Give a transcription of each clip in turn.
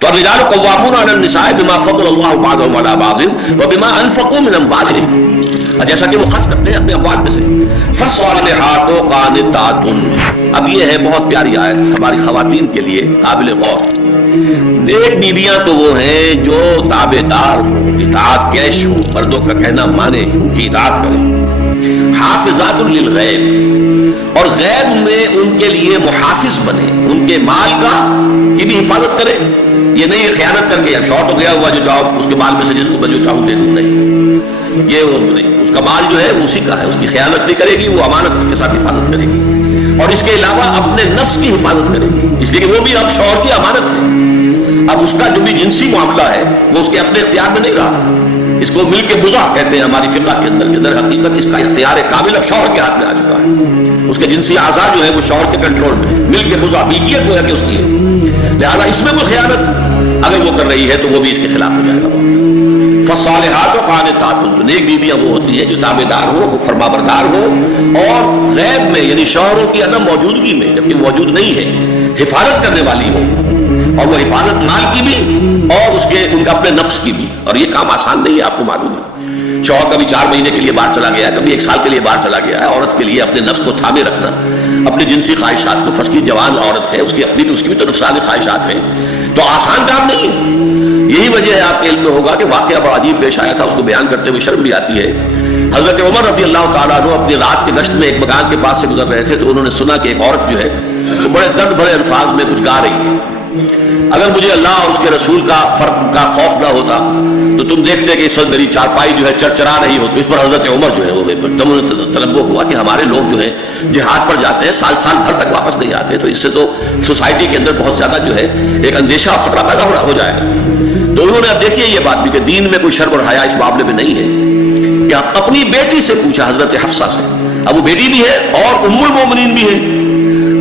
تو الرجال قوامون علی النساء بما فضل اللہ بعضهم علی بعض وبما انفقوا من اموالهم، جیسا کہ وہ خرچ کرتے ہیں اپنے اموال میں سے. فالصالحات قانتات، اب یہ ہے بہت پیاری آیت ہماری خواتین کے لیے قابل غور. نیک بیویاں تو وہ ہیں جو تابع دار ہوں، اطاعت کیش ہوں، مردوں کا کہنا مانے، ان کی اطاعت کریں. حافظات للغیب، اور غیب میں ان کے لیے محافظ بنے، ان کے مال کا کی بھی حفاظت کرے. یہ نہیں خیانت کر کے یا شارٹ ہو گیا ہوا جو جاؤ اس کے مال میں سے جس کو میں جو چاہوں دے دوں، نہیں، یہ وہ نہیں. اس کا مال جو ہے وہ اسی کا ہے، اس کی خیانت نہیں کرے گی، وہ امانت کے ساتھ حفاظت کرے گی. اور اس کے علاوہ اپنے نفس کی حفاظت کرے گی، اس لیے کہ وہ بھی اب شوہر کی امانت ہے. اب اس کا جو بھی جنسی معاملہ ہے وہ اس کے اپنے اختیار میں نہیں رہا. اس کو مل کے بزا کہتے ہیں ہماری فقہ کے اندر، در حقیقت اس کا اختیار کامل اب شوہر کے ہاتھ میں آ چکا ہے. اس کے جنسی اعضاء جو ہے وہ شوہر کے کنٹرول میں ہے. مل کے بزا ملکیت وہ ہے کہ اس کی ہے، لہذا اس میں کوئی خیانت اگر وہ کر رہی ہے تو وہ بھی اس کے خلاف ہو جائے گا. فالصالحات قانتات، تو نیک بیویاں وہ ہوتی ہیں جو تابع دار ہو، وہ فرما بردار ہو، اور غیب میں یعنی شوہروں کی عدم موجودگی میں جبکہ موجود نہیں ہے حفاظت کرنے والی ہو، اور وہ حفاظت مال کی بھی اور اس کے ان کا اپنے نفس کی بھی. اور یہ کام آسان نہیں ہے، آپ کو معلوم ہے. شوہر کبھی 4 مہینے کے لیے باہر چلا گیا ہے، کبھی 1 سال کے لیے باہر چلا گیا ہے. عورت کے لیے اپنے نفس کو تھامے رکھنا، اپنی جنسی خواہشات کو، فرض کی جوان عورت ہے، اس کی اپنی بھی اس کی بھی تو نفسانی خواہشات ہیں، تو آسان کام نہیں ہے. یہی وجہ ہے آپ کے علم میں ہوگا کہ واقعہ بڑا عجیب پیش آیا تھا، اس کو بیان کرتے ہوئے شرم بھی آتی ہے. حضرت عمر رضی اللہ تعالیٰ عنہ اپنی رات کے گشت میں ایک مکان کے پاس سے گزر رہے تھے تو انہوں نے سنا کہ ایک عورت جو ہے وہ بڑے درد بھرے الفاظ میں کچھ گا رہی ہے. اگر مجھے اللہ اور اس کے رسول کا فرق کا خوف نہ ہوتا تو تم دیکھتے کہ اس وقت میری چارپائی جو ہے چرچرا رہی ہو. تو اس پر حضرت عمر جو ہے وہ تنبہ ہوا کہ ہمارے لوگ جو ہیں جہاد پر جاتے ہیں، سال بھر تک واپس نہیں آتے، تو اس سے تو سوسائٹی کے اندر بہت زیادہ جو ہے ایک اندیشہ اور خطرہ پیدا ہو جائے گا. تو انہوں نے اب دیکھیے یہ بات بھی کہ دین میں کوئی شرم اور حیا اس معاملے میں نہیں ہے کہ اپنی بیٹی سے پوچھا، حضرت حفصہ سے. اب وہ بیٹی بھی ہے اور ام المومنین بھی ہے،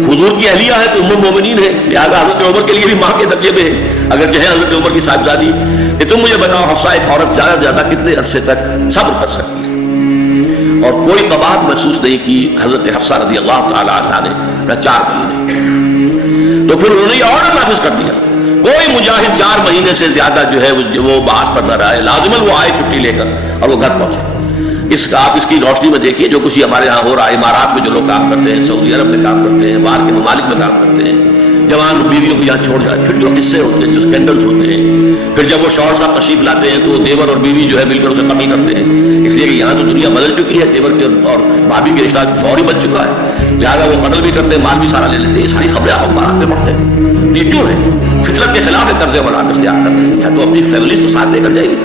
حضور کی اہلیہ ہے تو ام المومنین ہے، لہٰذا حضرت عمر کے لیے بھی ماں کے درجے میں ہے اگرچہ ہے حضرت عمر کی صاحبزادی. کہ تم مجھے بتاؤ حفصہ ایک عورت زیادہ سے زیادہ کتنے عرصے تک صبر کر سکتی ہے؟ اور کوئی قباحت محسوس نہیں کی حضرت حفصہ رضی اللہ تعالی عنہا نے، کہا 4 مہینے. تو پھر انہوں نے یہ آرڈر نافذ کر دیا، کوئی مجاہد 4 مہینے سے زیادہ جو ہے وہ بحث پر نہ رہے، لازماً وہ آئے چھٹی لے کر اور وہ گھر پہنچے. آپ اس کی روشنی میں دیکھیے جو کچھ ہمارے ہاں ہو رہا ہے. امارات میں جو لوگ کام کرتے ہیں، سعودی عرب میں کام کرتے ہیں، باہر کے ممالک میں کام کرتے ہیں، جوان بیویوں کو یہاں چھوڑ جائے، پھر جو قصے ہوتے ہیں، جو اسکینڈلز ہوتے ہیں، پھر جب وہ شوہر صاحب تشریف لاتے ہیں تو وہ دیور اور بیوی جو ہے مل کر اسے قتل کرتے ہیں. اس لیے کہ یہاں تو دنیا بدل چکی ہے، دیور کے اور بھابھی کے رشتہ فوری بن چکا ہے، لہٰذا وہ قتل بھی کرتے ہیں، مال بھی سارا لے لیتے ہیں. یہ ساری خبریں آپ اخبارات میں پڑھتے ہیں. یہ کیوں ہے؟ فطرت کے خلاف طرز عمل آپ اختیار کر رہے ہیں. یا تو اپنی فیملی کو ساتھ لے کر جائیے،